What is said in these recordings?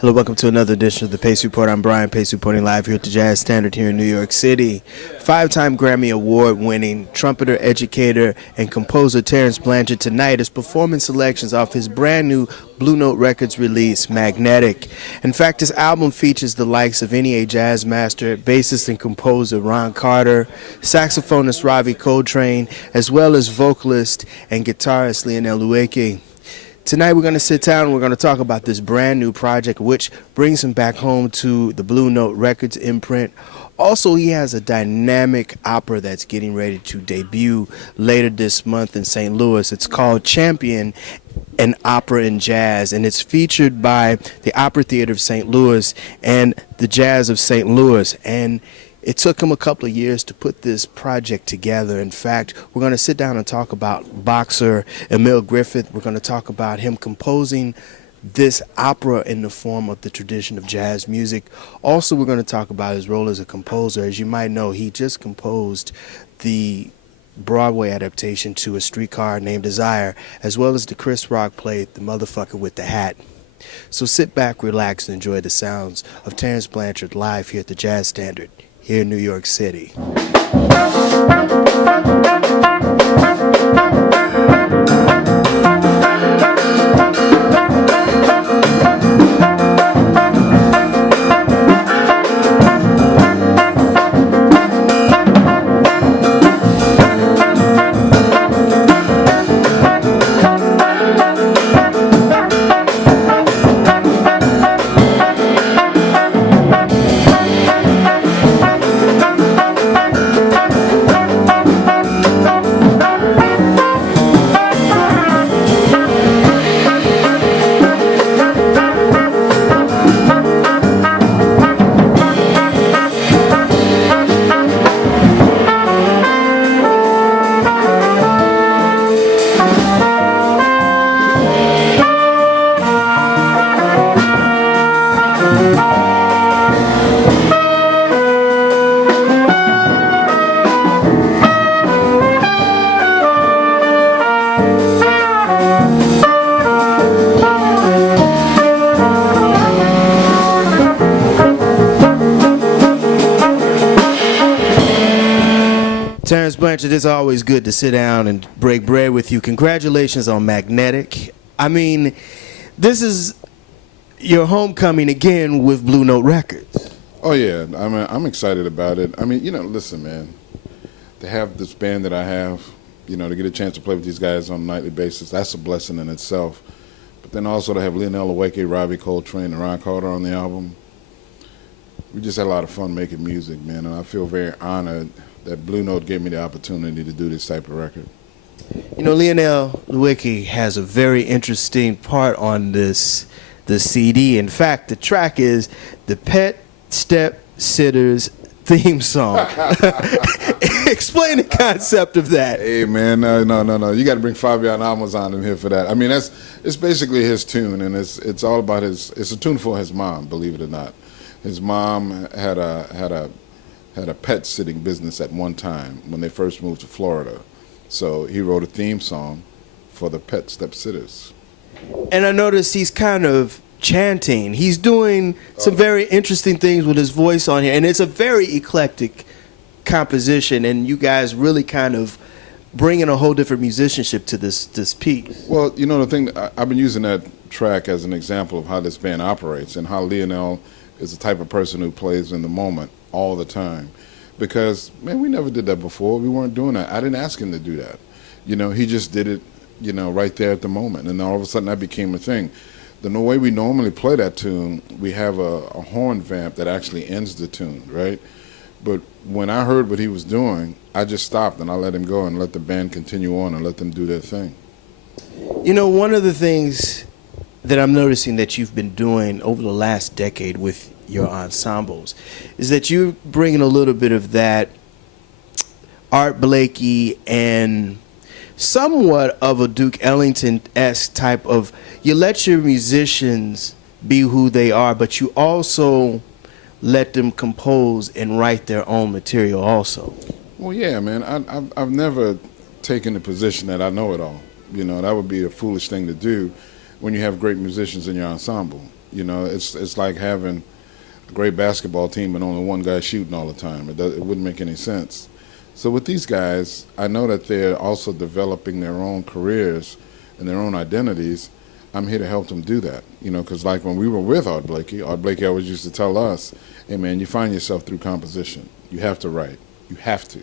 Hello, welcome to another edition of the Pace Report. I'm Brian, Pace reporting live here at the Jazz Standard here in New York City. Five-time Grammy Award-winning trumpeter, educator, and composer Terence Blanchard tonight is performing selections off his brand new Blue Note Records release, Magnetic. In fact, this album features the likes of a.k.a. jazz master, bassist and composer Ron Carter, saxophonist Ravi Coltrane, as well as vocalist and guitarist Lionel Loueke. Tonight we're going to sit down and we're going to talk about this brand new project which brings him back home to the Blue Note Records imprint. Also, he has a dynamic opera that's getting ready to debut later this month in St. Louis. It's called Champion, an Opera in Jazz, and it's featured by the Opera Theater of St. Louis and the Jazz of St. Louis. And it took him a couple of years to put this project together. In fact, we're going to sit down and talk about boxer Emile Grifith. We're going to talk about him composing this opera in the form of the tradition of jazz music. Also, we're going to talk about his role as a composer. As you might know, he just composed the Broadway adaptation to A Streetcar Named Desire, as well as the Chris Rock play The Motherfucker with the Hat. So sit back, relax, and enjoy the sounds of Terence Blanchard live here at the Jazz Standard here in New York City. Terence Blanchard, it's always good to sit down and break bread with you. Congratulations on Magnetic. I mean, this is your homecoming again with Blue Note Records. Oh, yeah. I'm excited about it. I mean, listen, man, to have this band that I have, to get a chance to play with these guys on a nightly basis, that's a blessing in itself. But then also to have Lionel Loueke, Ravi Coltrane, and Ron Carter on the album, we just had a lot of fun making music, man, and I feel very honored that Blue Note gave me the opportunity to do this type of record. Lionel Loueke has a very interesting part on the CD. In fact, the track is the Pet Step Sitters theme song. Explain the concept of that. Hey, man, no. You got to bring Fabian Almazan in here for that. I mean, it's basically his tune, and it's all about it's a tune for his mom, believe it or not. His mom had a pet sitting business at one time when they first moved to Florida. So he wrote a theme song for the Pet Step Sitters. And I noticed he's kind of chanting. He's doing some very interesting things with his voice on here. And it's a very eclectic composition. And you guys really kind of bringing a whole different musicianship to this piece. Well, the thing, I've been using that track as an example of how this band operates and how Lionel is the type of person who plays in the moment all the time, because man, we never did that before. We weren't doing that. I didn't ask him to do that. He just did it, right there at the moment, and all of a sudden that became a thing. The way we normally play that tune, we have a horn vamp that actually ends the tune, right? But when I heard what he was doing, I just stopped and I let him go and let the band continue on and let them do their thing. One of the things that I'm noticing that you've been doing over the last decade with your ensembles is that you're bringing a little bit of that Art Blakey and somewhat of a Duke Ellington-esque type of, you let your musicians be who they are, but you also let them compose and write their own material also. Well, yeah, man, I've never taken the position that I know it all. That would be a foolish thing to do when you have great musicians in your ensemble. You know, it's like having a great basketball team and only one guy shooting all the time. It wouldn't make any sense. So with these guys, I know that they're also developing their own careers and their own identities. I'm here to help them do that, you know, because like when we were with Art Blakey always used to tell us, hey, man, you find yourself through composition. You have to write. You have to.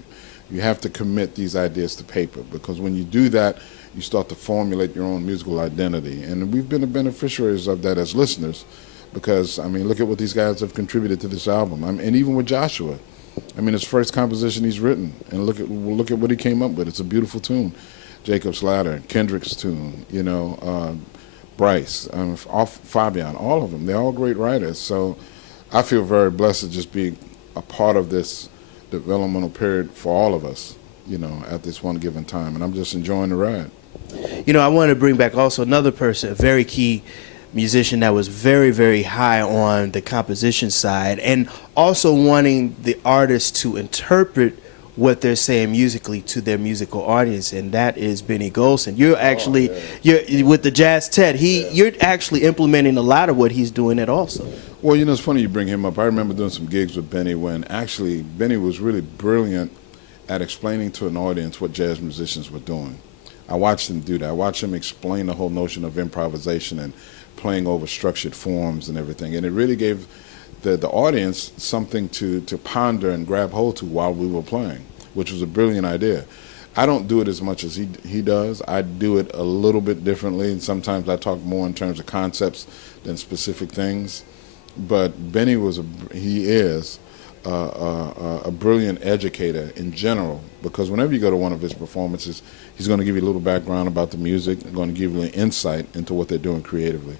You have to commit these ideas to paper, because when you do that, you start to formulate your own musical identity. And we've been the beneficiaries of that as listeners, because, I mean, look at what these guys have contributed to this album. And even with Joshua, I mean, his first composition he's written, and look at what he came up with. It's a beautiful tune. Jacob's Ladder, Kendrick's tune, you know, Brice, Fabian, all of them. They're all great writers. So I feel very blessed to just be a part of this developmental period for all of us, you know, at this one given time. And I'm just enjoying the ride. You know, I want to bring back also another person, a very key musician that was very, very high on the composition side, and also wanting the artist to interpret what they're saying musically to their musical audience, and that is Benny Golson. You're actually, you're with the Jazz Tet. You're actually implementing a lot of what he's doing it also. Well, you know, it's funny you bring him up. I remember doing some gigs with Benny when actually Benny was really brilliant at explaining to an audience what jazz musicians were doing. I watched him do that. I watched him explain the whole notion of improvisation and playing over structured forms and everything, and it really gave the audience something to ponder and grab hold to while we were playing, which was a brilliant idea. I don't do it as much as he does. I do it a little bit differently, and sometimes I talk more in terms of concepts than specific things. But Benny is a brilliant educator in general, because whenever you go to one of his performances, he's going to give you a little background about the music, and going to give you an insight into what they're doing creatively.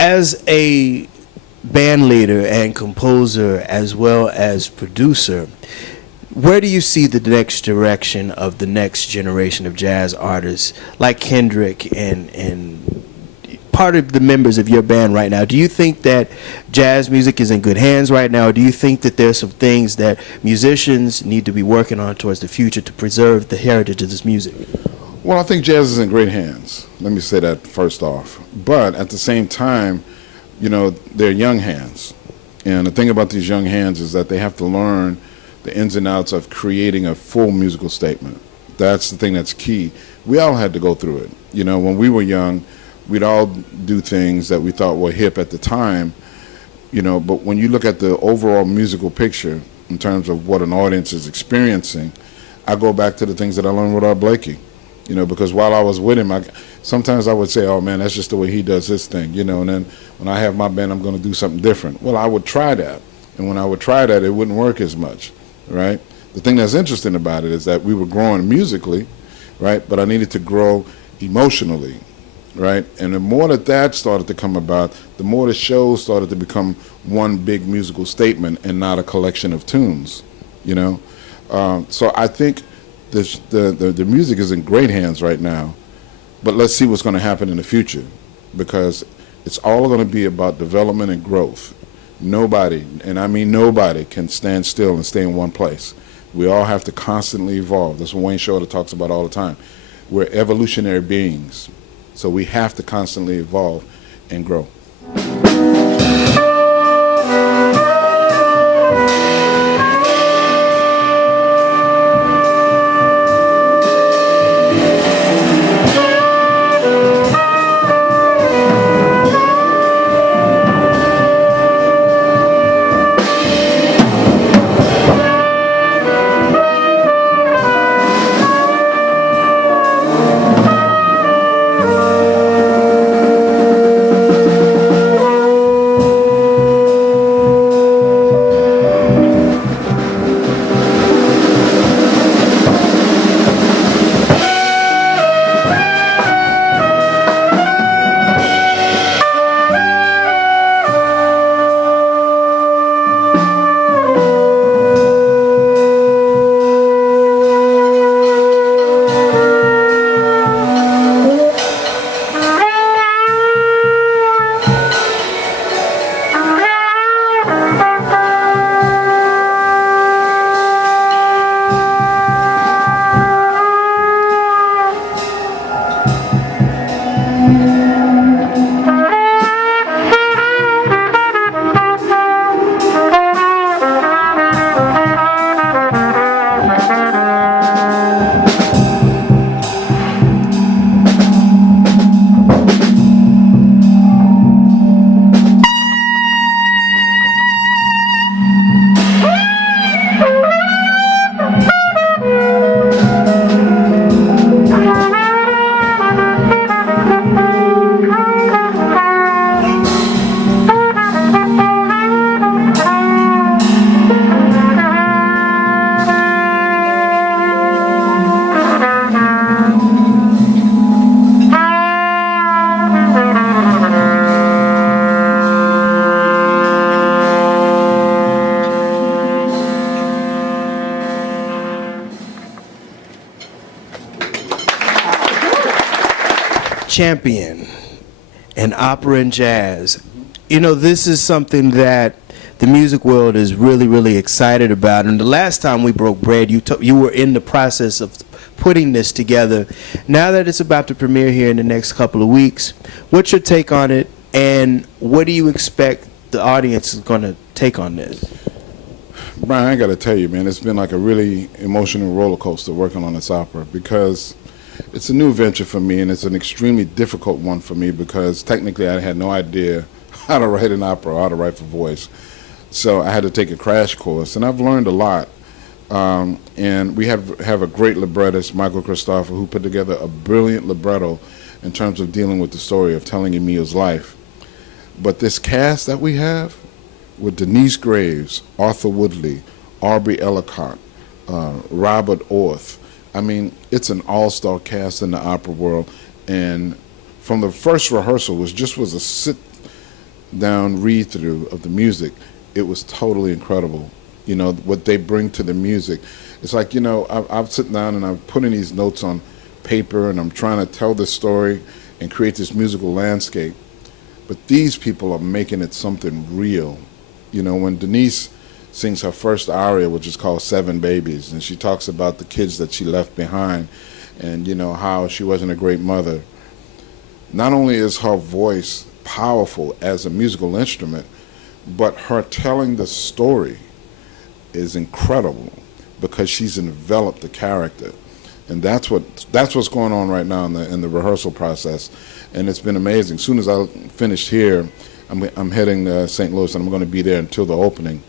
As a band leader and composer as well as producer, where do you see the next direction of the next generation of jazz artists like Kendrick and part of the members of your band right now? Do you think that jazz music is in good hands right now, or do you think that there's some things that musicians need to be working on towards the future to preserve the heritage of this music? Well, I think jazz is in great hands. Let me say that first off. But at the same time, they're young hands. And the thing about these young hands is that they have to learn the ins and outs of creating a full musical statement. That's the thing that's key. We all had to go through it. When we were young, we'd all do things that we thought were hip at the time, but when you look at the overall musical picture in terms of what an audience is experiencing, I go back to the things that I learned with Art Blakey, because while I was with him, sometimes I would say, oh man, that's just the way he does his thing, and then when I have my band, I'm going to do something different. Well, I would try that, and when I would try that, it wouldn't work as much, right? The thing that's interesting about it is that we were growing musically, right, but I needed to grow emotionally, right? And the more that started to come about, the more the shows started to become one big musical statement and not a collection of tunes, So I think the music is in great hands right now, but let's see what's going to happen in the future, because it's all going to be about development and growth. Nobody, and I mean nobody, can stand still and stay in one place. We all have to constantly evolve. That's what Wayne Shorter talks about all the time. We're evolutionary beings, so we have to constantly evolve and grow. Champion in opera and jazz. This is something that the music world is really, really excited about. And the last time we broke bread, you were in the process of putting this together. Now that it's about to premiere here in the next couple of weeks, what's your take on it, and what do you expect the audience is going to take on this? Brian, I got to tell you, man, it's been like a really emotional roller coaster working on this opera, because it's a new venture for me, and it's an extremely difficult one for me, because technically I had no idea how to write an opera or how to write for voice. So I had to take a crash course, and I've learned a lot. And we have a great librettist, Michael Cristofer, who put together a brilliant libretto in terms of dealing with the story of telling Emile's life. But this cast that we have, with Denyce Graves, Arthur Woodley, Aubrey Allicock, Robert Orth, I mean, it's an all-star cast in the opera world. And from the first rehearsal, which just was a sit-down read-through of the music, it was totally incredible. What they bring to the music. It's like, I'm sitting down and I'm putting these notes on paper, and I'm trying to tell this story and create this musical landscape. But these people are making it something real. When Denyce sings her first aria, which is called Seven Babies, and she talks about the kids that she left behind, and how she wasn't a great mother. Not only is her voice powerful as a musical instrument, but her telling the story is incredible because she's enveloped the character, and that's what's going on right now in the rehearsal process, and it's been amazing. As soon as I finished here, I'm heading to St. Louis, and I'm going to be there until the opening,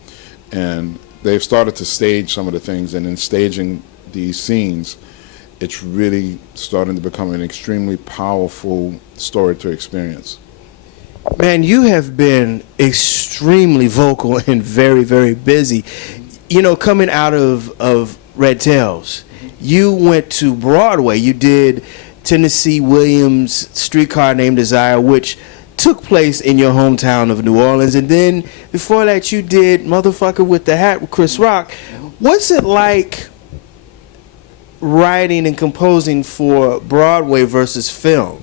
and they've started to stage some of the things, and in staging these scenes, it's really starting to become an extremely powerful story to experience. Man, you have been extremely vocal and very, very busy. Coming out of Red Tails, you went to Broadway. You did Tennessee Williams' Streetcar Named Desire, which took place in your hometown of New Orleans. And then before that, you did Motherfucker with the Hat with Chris Rock. What's it like writing and composing for Broadway versus film?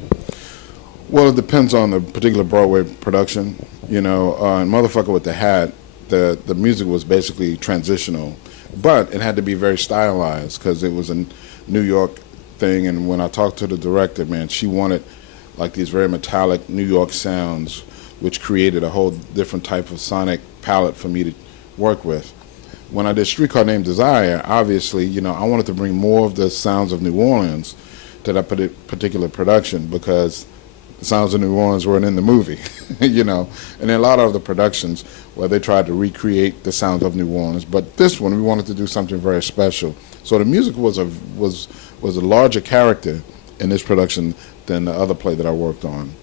Well, it depends on the particular Broadway production. In Motherfucker with the Hat, the music was basically transitional, but it had to be very stylized because it was a New York thing. And when I talked to the director, man, she wanted like these very metallic New York sounds, which created a whole different type of sonic palette for me to work with. When I did Streetcar Named Desire, obviously, I wanted to bring more of the sounds of New Orleans to that particular production because the sounds of New Orleans weren't in the movie, And in a lot of the productions where they tried to recreate the sounds of New Orleans, but this one we wanted to do something very special. So the music was a larger character in this production than the other play that I worked on.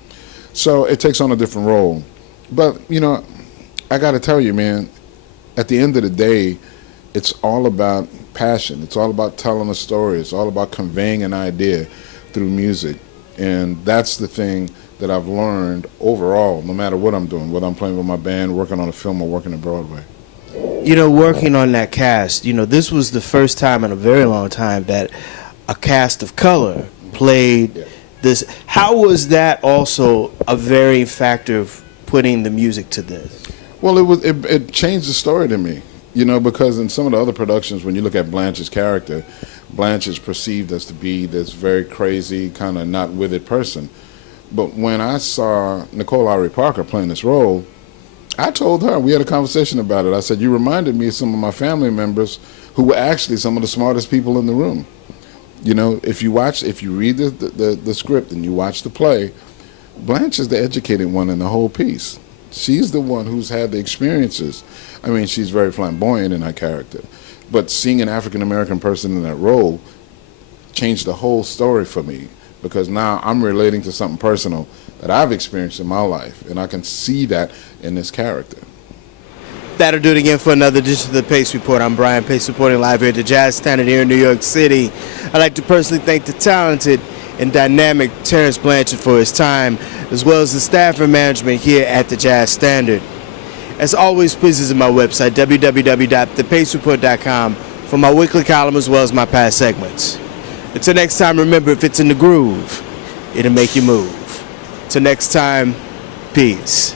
So it takes on a different role. But I got to tell you, man, at the end of the day, it's all about passion. It's all about telling a story. It's all about conveying an idea through music. And that's the thing that I've learned overall, no matter what I'm doing, whether I'm playing with my band, working on a film, or working at Broadway. Working on that cast, this was the first time in a very long time that a cast of color played this. How was that also a varying factor of putting the music to this? Well, it changed the story to me, because in some of the other productions, when you look at Blanche's character, Blanche is perceived as to be this very crazy, kind of not with it person. But when I saw Nicole Ari Parker playing this role, I told her, we had a conversation about it. I said, you reminded me of some of my family members who were actually some of the smartest people in the room. If you read the script and you watch the play, Blanche is the educated one in the whole piece. She's the one who's had the experiences. I mean, she's very flamboyant in her character. But seeing an African-American person in that role changed the whole story for me because now I'm relating to something personal that I've experienced in my life, and I can see that in this character. That'll do it again for another edition of the Pace Report. I'm Brian Pace, reporting live here at the Jazz Standard here in New York City. I'd like to personally thank the talented and dynamic Terence Blanchard for his time, as well as the staff and management here at the Jazz Standard. As always, please visit my website, www.thepacereport.com, for my weekly column as well as my past segments. Until next time, remember, if it's in the groove, it'll make you move. Till next time, peace.